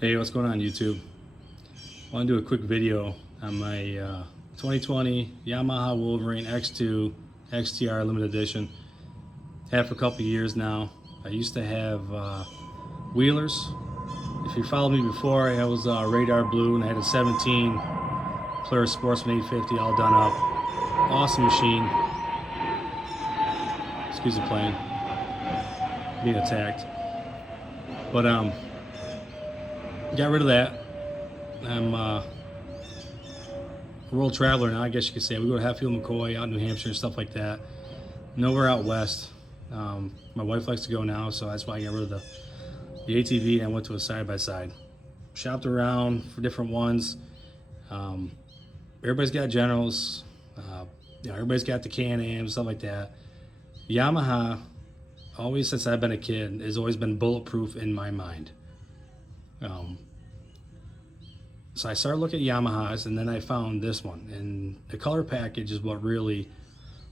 Hey, what's going on YouTube? I want to do a quick video on my 2020 Yamaha Wolverine X2 XTR limited edition. Had for a couple years now. I used to have wheelers. If you followed me before, I was radar blue and I had a 17 Polaris Sportsman 850 all done up. Awesome machine. Excuse the plane. Being attacked. But got rid of that. I'm a world traveler now, I guess you could say. We go to Hatfield McCoy out in New Hampshire and stuff like that. Nowhere out west. My wife likes to go now, so that's why I got rid of the ATV and I went to a side-by-side. Shopped around for different ones. Everybody's got Generals. Everybody's got the Can-Am, stuff like that. Yamaha, always since I've been a kid, has always been bulletproof in my mind. So I started looking at Yamahas, and then I found this one, and the color package is what really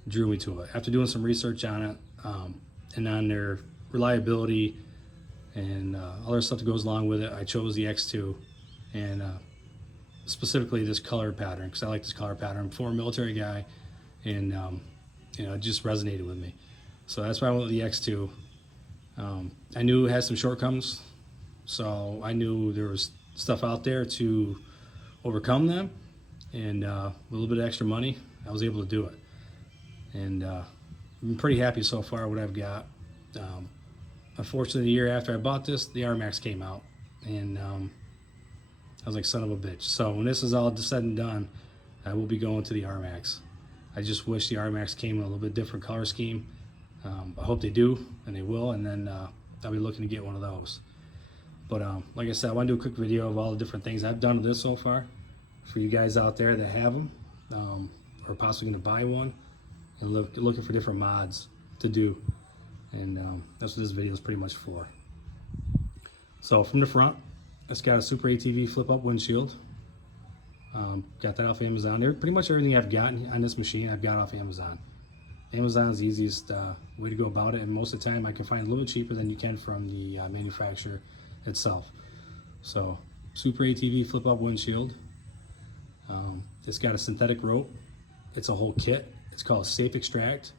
drew me to it. After doing some research on it and on their reliability and other stuff that goes along with it, I chose the X2, and specifically this color pattern, because I like this color pattern. I'm a former military guy, and it just resonated with me. So that's why I went with the X2. I knew it had some shortcomings, so I knew there was stuff out there to overcome them, and with a little bit of extra money I was able to do it, and I'm pretty happy so far what I've got. Unfortunately, the year after I bought this, the R-Max came out, and I was like, son of a bitch. So when this is all said and done, I will be going to the R-Max. I just wish the R-Max came in a little bit different color scheme. I hope they do, and they will, and then I'll be looking to get one of those. But like I said, I want to do a quick video of all the different things I've done with this so far for you guys out there that have them or possibly going to buy one and looking for different mods to do. And that's what this video is pretty much for. So from the front, it's got a Super ATV flip-up windshield. Got that off Amazon. Pretty much everything I've gotten on this machine I've got off Amazon. Amazon's the easiest way to go about it, and most of the time I can find it a little bit cheaper than you can from the manufacturer itself. So Super ATV flip-up windshield. It's got a synthetic rope. It's a whole kit. It's called Safe Extract.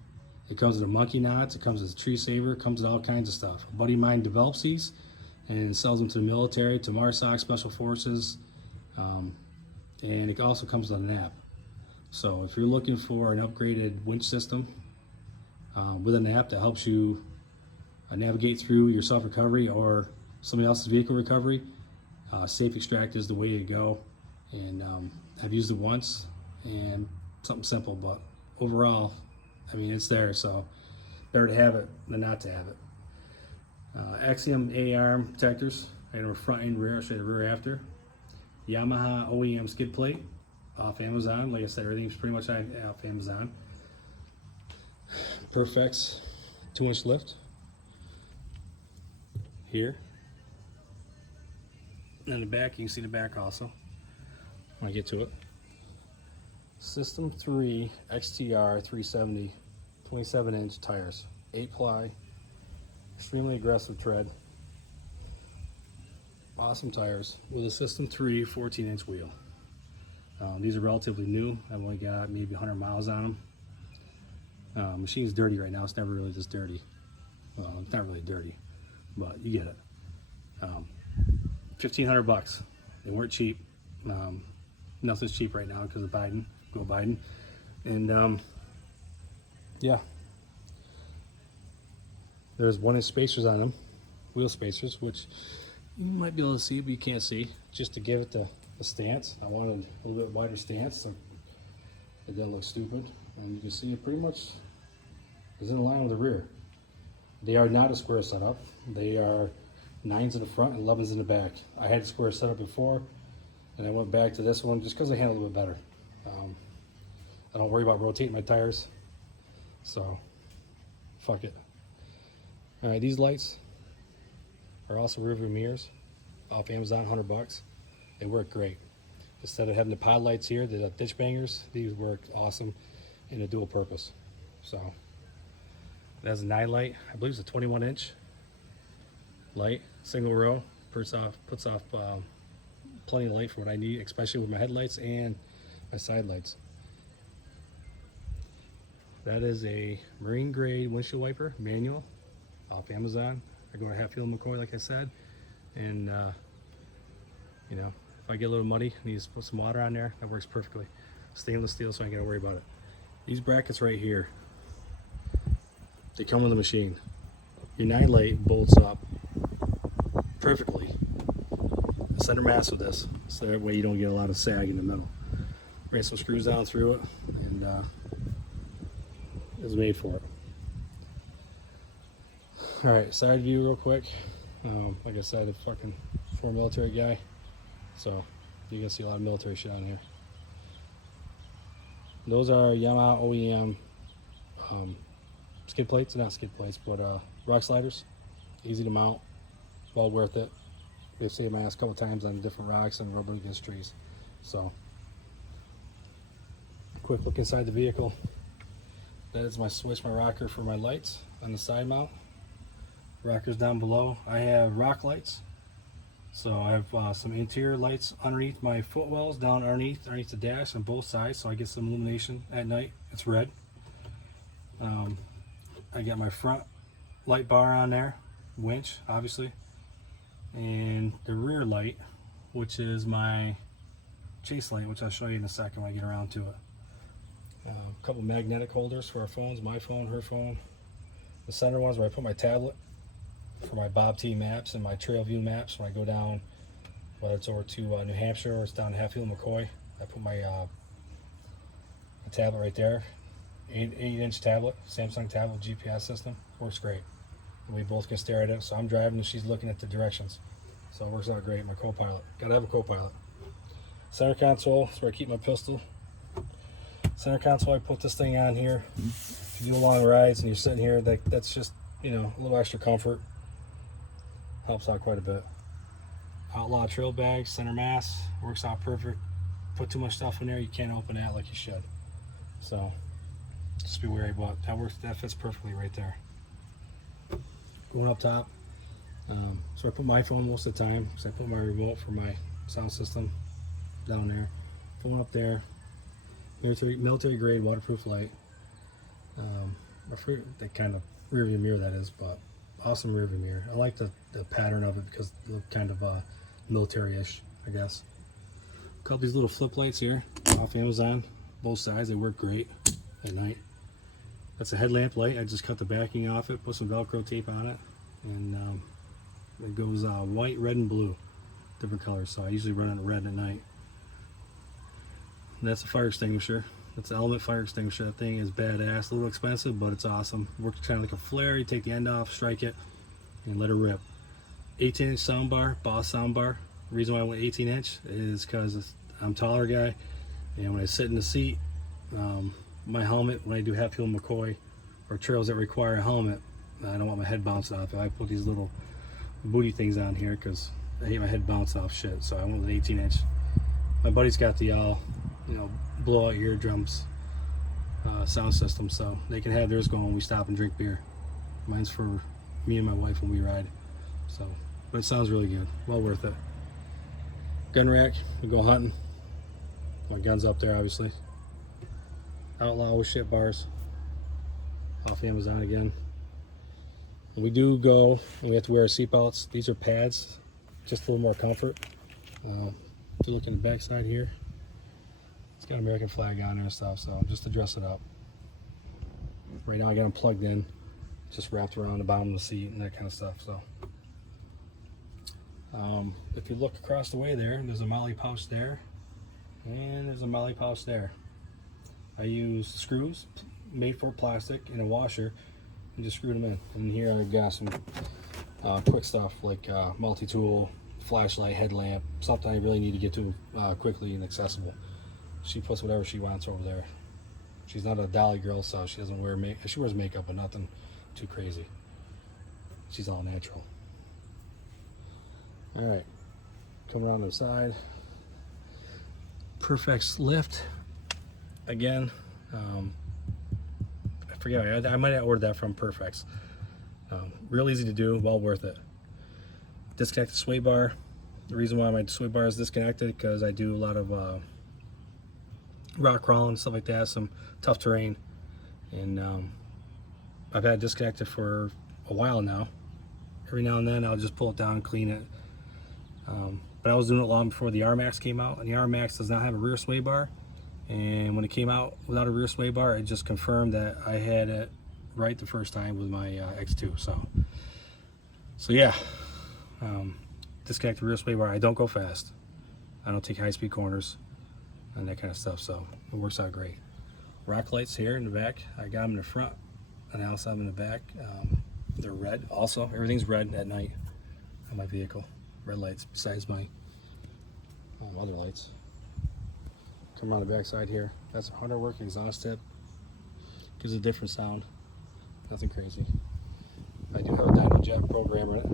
It comes with a monkey knots. It comes with a tree saver. It comes with all kinds of stuff. A buddy of mine develops these and sells them to the military, to MARSOC, Special Forces, and it also comes with an app. So if you're looking for an upgraded winch system with an app that helps you navigate through your self-recovery or somebody else's vehicle recovery, Safe Extract is the way to go. And I've used it once, and something simple, but overall, I mean, it's there, so better to have it than not to have it. Axiom A-arm protectors, I have front and rear. I'll show you the rear after. Yamaha OEM skid plate off Amazon. Like I said, everything's pretty much off Amazon. Perfex 2-inch lift here. And in the back, you can see the back also when I get to it. System 3 XTR 370 27-inch tires, 8-ply, extremely aggressive tread. Awesome tires with a System 3 14-inch wheel. These are relatively new. I've only got maybe 100 miles on them. Machine's dirty right now. It's never really this dirty. Well, it's not really dirty, but you get it. 1,500 bucks. They weren't cheap. Nothing's cheap right now because of Biden. Go Biden. And yeah, there's 1-inch spacers on them, wheel spacers, which you might be able to see, but you can't see. Just to give it the stance. I wanted a little bit wider stance so it doesn't look stupid. And you can see it pretty much is in line with the rear. They are not a square setup. They are 9s in the front and 11s in the back. I had a square setup before, and I went back to this one just because I handle it a little bit better. I don't worry about rotating my tires, so fuck it. All right, these lights are also rear view mirrors off Amazon, 100 bucks. They work great. Instead of having the pod lights here, the ditch bangers, these work awesome in a dual purpose. So that's a 9 light. I believe it's a 21-inch light, single row. puts off plenty of light for what I need, especially with my headlights and my side lights. That is a marine grade windshield wiper, manual, off Amazon. I go to Hatfield McCoy, like I said, and you know, if I get a little muddy, I need to put some water on there. That works perfectly. Stainless steel, so I ain't gotta worry about it. These brackets right here, they come with the machine. Your 9 light bolts up perfectly. Center mass with this, so that way you don't get a lot of sag in the middle. Ran some screws down through it, and it's made for it. All right, side view real quick. Like I said, a fucking former military guy, so you can see a lot of military shit on here. Those are Yamaha OEM skid plates, not skid plates, but rock sliders. Easy to mount, well worth it. They've saved my ass a couple times on different rocks and rubber against trees. So, quick look inside the vehicle. That is my switch, my rocker for my lights on the side mount. Rockers down below. I have rock lights. So I have some interior lights underneath my footwells, down underneath the dash on both sides, so I get some illumination at night. It's red. I got my front light bar on there, winch, obviously, and the rear light, which is my chase light, which I'll show you in a second when I get around to it. A couple magnetic holders for our phones, my phone, her phone. The center ones where I put my tablet for my Bob T maps and my trail view maps when I go down, whether it's over to New Hampshire or it's down Hatfield McCoy. I put my tablet right there, 8-inch tablet, Samsung tablet GPS system, works great. And we both can stare at it, so I'm driving and she's looking at the directions, so it works out great. My co-pilot, gotta have a co-pilot. Center console is where I keep my pistol. Center console, I put this thing on here. If you do long rides and you're sitting here, that's just, you know, a little extra comfort. Helps out quite a bit. Outlaw trail bag, center mass, works out perfect. Put too much stuff in there, you can't open that like you should. So just be wary, but that fits perfectly right there. Going up top, so I put my phone most of the time, so I put my remote for my sound system down there. Phone up there. Military grade waterproof light. I forget the kind of rear view mirror that is, but awesome rear view mirror. I like the pattern of it because it looks kind of military-ish, I guess. A couple of these little flip lights here off Amazon, both sides. They work great at night. That's a headlamp light. I just cut the backing off it, put some Velcro tape on it, and it goes white, red, and blue, different colors. So I usually run it red at night. And that's a fire extinguisher. That's an element fire extinguisher. That thing is badass. A little expensive, but it's awesome. Works kind of like a flare. You take the end off, strike it, and let it rip. 18-inch soundbar, Boss soundbar. The reason why I went 18-inch is because I'm a taller guy, and when I sit in the seat, my helmet, when I do Hatfield McCoy or trails that require a helmet, I don't want my head bouncing off it. I put these little booty things on here because I hate my head bouncing off shit. So I went with an 18-inch. My buddy's got the you know, blow out eardrums sound system, so they can have theirs going when we stop and drink beer. Mine's for me and my wife when we ride. So, but it sounds really good, well worth it. Gun rack, we go hunting. My gun's up there, obviously. Outlaw with shit bars off Amazon again. When we do go and we have to wear our seatbelts, these are pads, just a little more comfort. If you look in the back side here, it's got an American flag on there and stuff, so just to dress it up. Right now I got them plugged in, just wrapped around the bottom of the seat and that kind of stuff. So if you look across the way there's a molly pouch there, and there's a molly pouch there. I use screws made for plastic and a washer and just screwed them in. And here I've got some quick stuff like multi-tool, flashlight, headlamp, something I really need to get to quickly and accessible. She puts whatever she wants over there. She's not a dolly girl, so she doesn't wear makeup. She wears makeup, but nothing too crazy. She's all natural. All right, coming around to the side. Perfex lift. Again, I forget. I might have ordered that from Perfex. Real easy to do, well worth it. disconnect the sway bar. The reason why my sway bar is disconnected because I do a lot of rock crawling and stuff like that, some tough terrain, and I've had it disconnected for a while now. Every now and then I'll just pull it down and clean it. But I was doing it long before the R-Max came out, and the R-Max does not have a rear sway bar. And when it came out without a rear sway bar, it just confirmed that I had it right the first time with my X2. So yeah, disconnect the rear sway bar. I don't go fast. I don't take high-speed corners and that kind of stuff, so it works out great. Rock lights here in the back. I got them in the front, and I also have them in the back. They're red also. Everything's red at night on my vehicle. Red lights besides my other lights. Come around the back side here. That's a Hunter work exhaust tip. Gives a different sound. Nothing crazy. I do have a dyno jet program in it.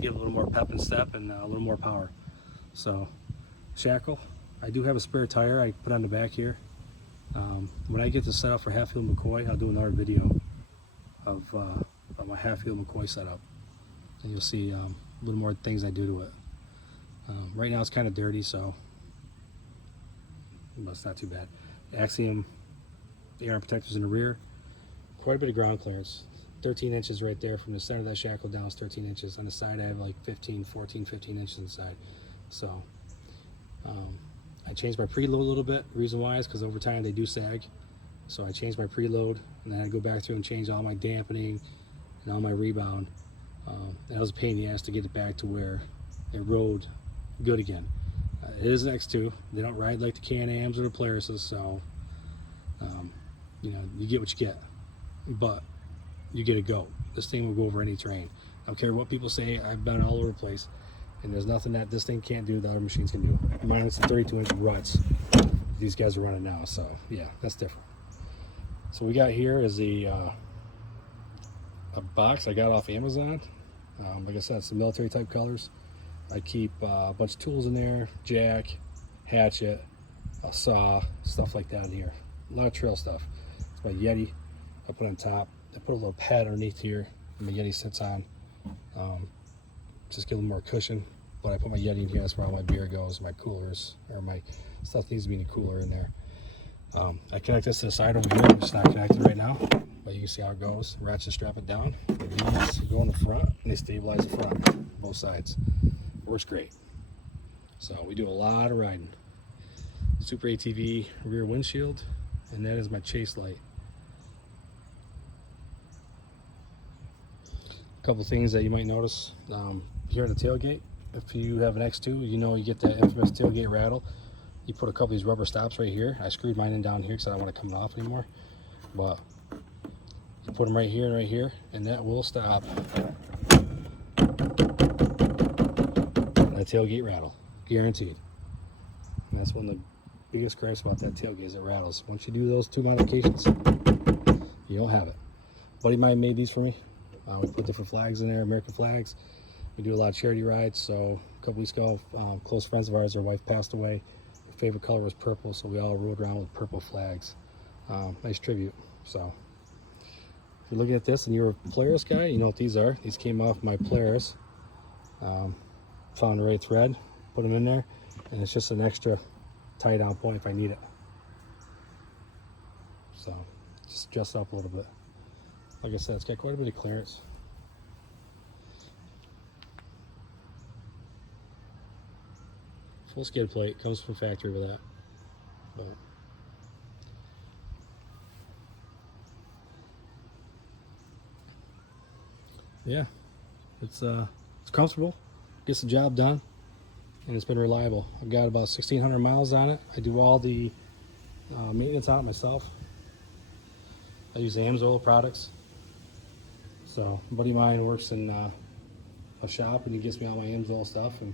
Give a little more pep and step and a little more power. So, shackle. I do have a spare tire I put on the back here. When I get this set up for half-wheel McCoy, I'll do another video of my half-wheel McCoy setup, and you'll see a little more things I do to it. Right now it's kind of dirty, so but it's not too bad. Axiom, the air protectors in the rear, quite a bit of ground clearance. 13 inches right there from the center of that shackle down is 13 inches. On the side I have like 15 inches inside. So I changed my preload a little bit. The reason why is because over time they do sag. So I changed my preload, and then I go back through and change all my dampening and all my rebound. That was a pain in the ass to get it back to where it rode good again. It is an X2. They don't ride like the Can-Ams or the Polarises, so you know, you get what you get, but you get a go. This thing will go over any terrain. I don't care what people say. I've been all over the place, and there's nothing that this thing can't do that other machines can do. Minus the 32-inch ruts these guys are running now, so yeah, that's different. So we got here is a box I got off Amazon. Like I said, it's the military type colors. I keep a bunch of tools in there, jack, hatchet, a saw, stuff like that in here. A lot of trail stuff. It's my Yeti I put on top. I put a little pad underneath here and my Yeti sits on. Just give a little more cushion. But I put my Yeti in here, that's where all my beer goes, my coolers, or my stuff needs to be in the cooler in there. I connect this to the side over here. It's not connected right now, but you can see how it goes. Ratchet strap it down. These go in the front and they stabilize the front, both sides. Works great. So we do a lot of riding. Super ATV rear windshield, and that is my chase light. A couple things that you might notice here at the tailgate. If you have an X2, you know you get that infamous tailgate rattle. You put a couple of these rubber stops right here. I screwed mine in down here because I don't want it coming off anymore. But you put them right here and right here, and that will stop that tailgate rattle, guaranteed. And that's one of the biggest gripes about that tailgate is it rattles. Once you do those two modifications, you don't have it. A buddy of mine made these for me. We put different flags in there, American flags. We do a lot of charity rides. So a couple weeks ago, close friends of ours, their wife passed away. Her favorite color was purple, so we all rode around with purple flags. Nice tribute. So if you're looking at this and you're a Polaris guy, you know what these are. These came off my Polaris. Found the right thread, put them in there, and it's just an extra tie down point if I need it. So just dress it up a little bit. Like I said, it's got quite a bit of clearance. Full skid plate, comes from factory with that. But yeah, it's comfortable, gets the job done, and it's been reliable. I've got about 1,600 miles on it. I do all the maintenance on it myself. I use AMSOIL products. So a buddy of mine works in a shop and he gets me all my AMSOIL stuff, and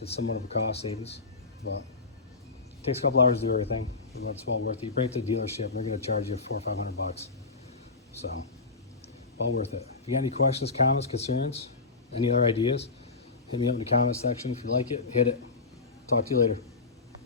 it's somewhat of a cost savings, but it takes a couple hours to do everything. It's well worth it. You break the dealership, they're going to charge you $400 or $500. So well worth it. If you got any questions, comments, concerns, any other ideas, hit me up in the comment section. If you like it, hit it. Talk to you later.